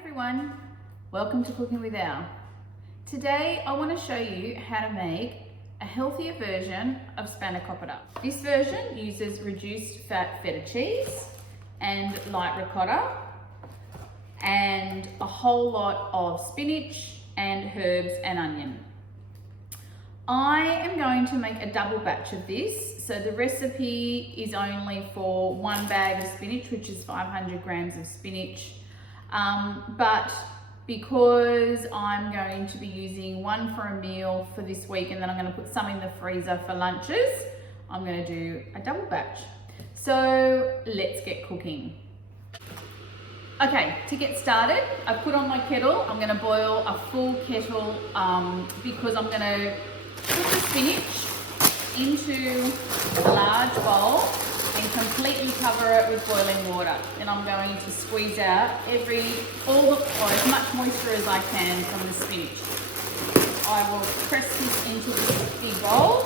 everyone, welcome to Cooking with Al. Today I want to show you how to make a healthier version of Spanakopita. This version uses reduced fat feta cheese and light ricotta and a whole lot of spinach and herbs and onion. I am going to make a double batch of this, so the recipe is only for one bag of spinach, which is 500 grams of spinach. But because I'm going to be using one for a meal for this week and then I'm going to put some in the freezer for lunches, I'm going to do a double batch. So let's get cooking. Okay, to get started, I put on my kettle. I'm going to boil a full kettle because I'm going to put the spinach into a large bowl and completely cover it with boiling water. Then I'm going to squeeze out as much moisture as I can from the spinach. I will press this into this big bowl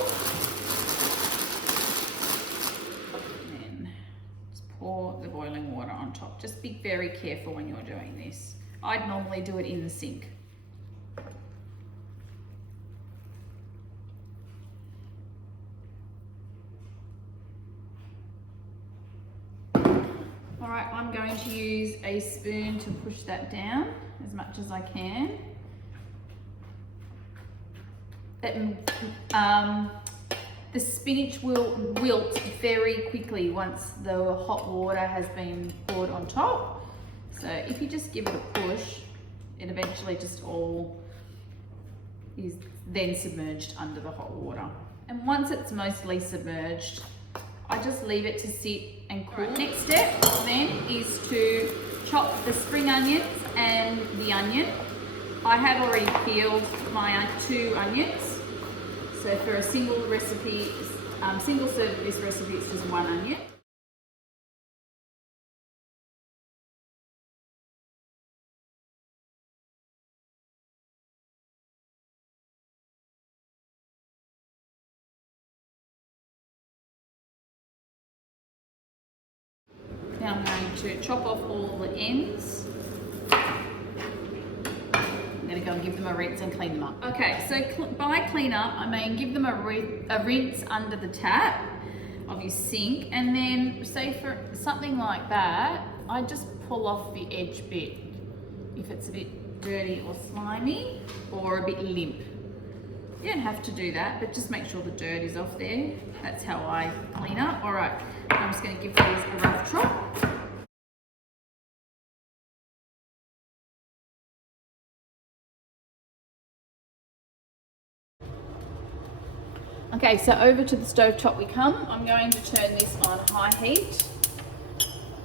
and just pour the boiling water on top. Just be very careful when you're doing this. I'd normally do it in the sink. All right, I'm going to use a spoon to push that down as much as I can. The spinach will wilt very quickly once the hot water has been poured on top. So if you just give it a push, it eventually just all is then submerged under the hot water. And once it's mostly submerged, I just leave it to sit and cool. Right. Next step then is to chop the spring onions and the onion. I have already peeled my 2 onions. So for a single recipe, single serve of this recipe, it's just 1 onion. Now I'm going to chop off all the ends. I'm going to go and give them a rinse and clean them up. Okay, so by clean up, I mean give them a rinse under the tap of your sink, and then say for something like that, I just pull off the edge bit if it's a bit dirty or slimy or a bit limp. You don't have to do that, but just make sure the dirt is off there. That's how I clean up. All right, I'm just going to give these a rough chop. Okay, so over to the stove top we come. I'm going to turn this on high heat.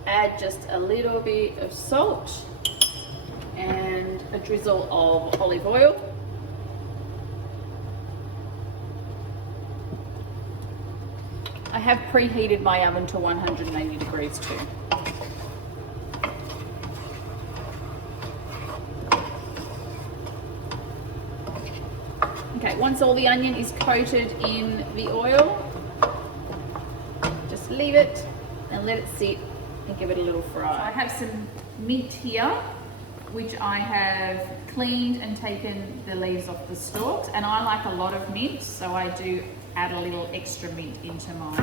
Add just a little bit of salt and a drizzle of olive oil. I have preheated my oven to 180 degrees too. Okay, once all the onion is coated in the oil, just leave it and let it sit and give it a little fry. So I have some mint here, which I have cleaned and taken the leaves off the stalks, and I like a lot of mint, so I do add a little extra mint into my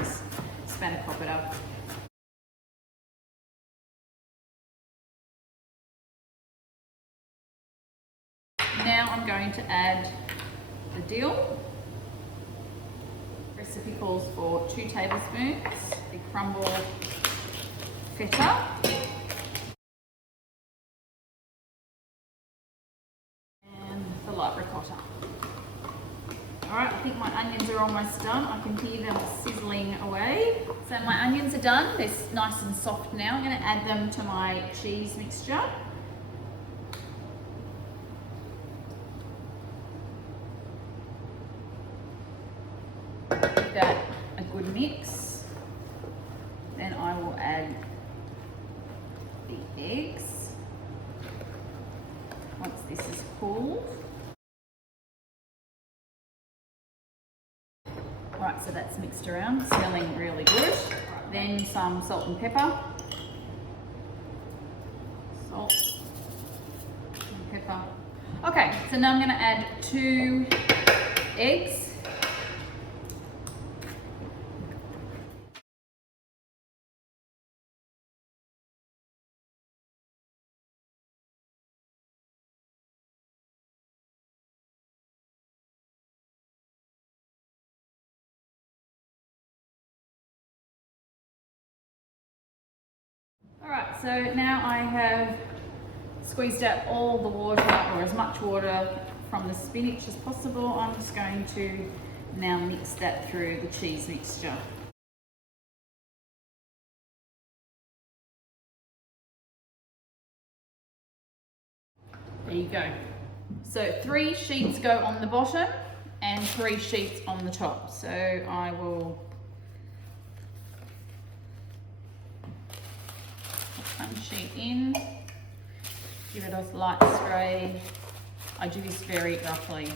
Spanakopita. Now I'm going to add the dill. Recipe calls for 2 tablespoons, the crumbled feta, and the light ricotta. Alright, I think my onions are almost done. I can hear them sizzling away. So my onions are done. They're nice and soft now. I'm going to add them to my cheese mixture. Give that a good mix. Then I will add the eggs once this is cooled. Right, so that's mixed around, smelling really good. Then some salt and pepper. Salt pepper. Okay, so now I'm going to add 2 eggs. Alright, so now I have squeezed out all the water, or as much water from the spinach as possible. I'm just going to now mix that through the cheese mixture. There you go. So 3 sheets go on the bottom and 3 sheets on the top. So I will put 1 sheet in, give it a light spray. I do this very roughly,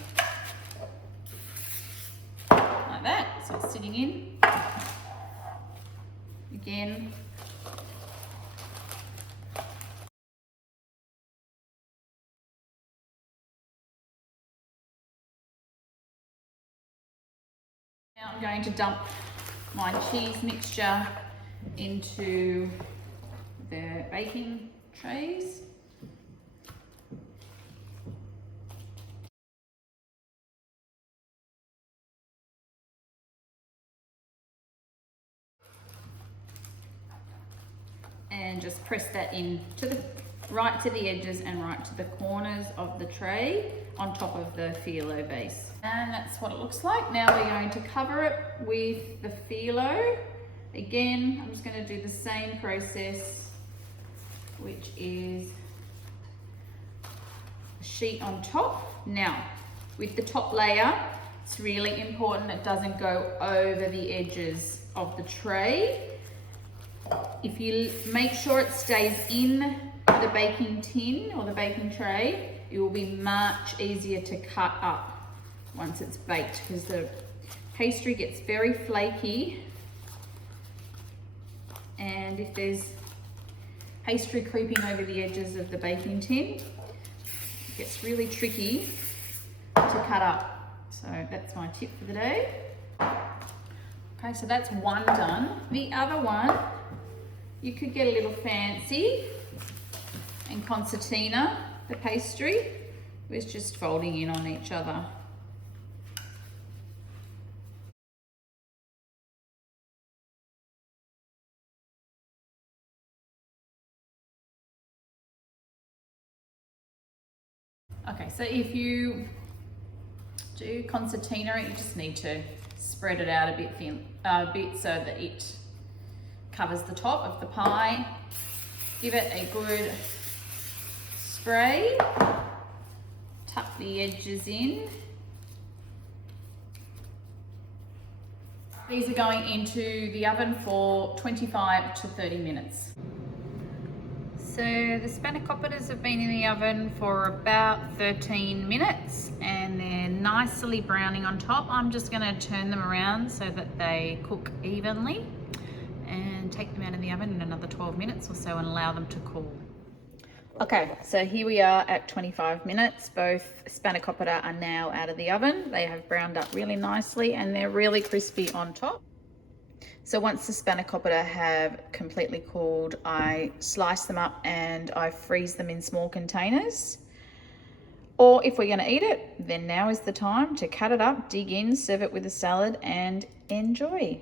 like that, so it's sitting in. Again, now I'm going to dump my cheese mixture into the baking trays. And just press that in to the right to the edges and right to the corners of the tray on top of the phyllo base. And that's what it looks like. Now we're going to cover it with the phyllo. Again, I'm just going to do the same process, which is a sheet on top. Now, with the top layer, it's really important it doesn't go over the edges of the tray. If you make sure it stays in the baking tin or the baking tray, it will be much easier to cut up once it's baked, because the pastry gets very flaky, and if there's pastry creeping over the edges of the baking tin, it gets really tricky to cut up. So that's my tip for the day. Okay, so that's one done. The other one, you could get a little fancy and concertina the pastry with just folding in on each other. Okay, so if you do concertina, you just need to spread it out a bit thin, so that it covers the top of the pie. Give it a good spray, tuck the edges in. These are going into the oven for 25 to 30 minutes. So the Spanakopitas have been in the oven for about 13 minutes and they're nicely browning on top. I'm just going to turn them around so that they cook evenly and take them out of the oven in another 12 minutes or so and allow them to cool. Okay, so here we are at 25 minutes. Both Spanakopita are now out of the oven. They have browned up really nicely and they're really crispy on top. So once the Spanakopita have completely cooled, I slice them up and I freeze them in small containers. Or if we're going to eat it, then now is the time to cut it up, dig in, serve it with a salad and enjoy.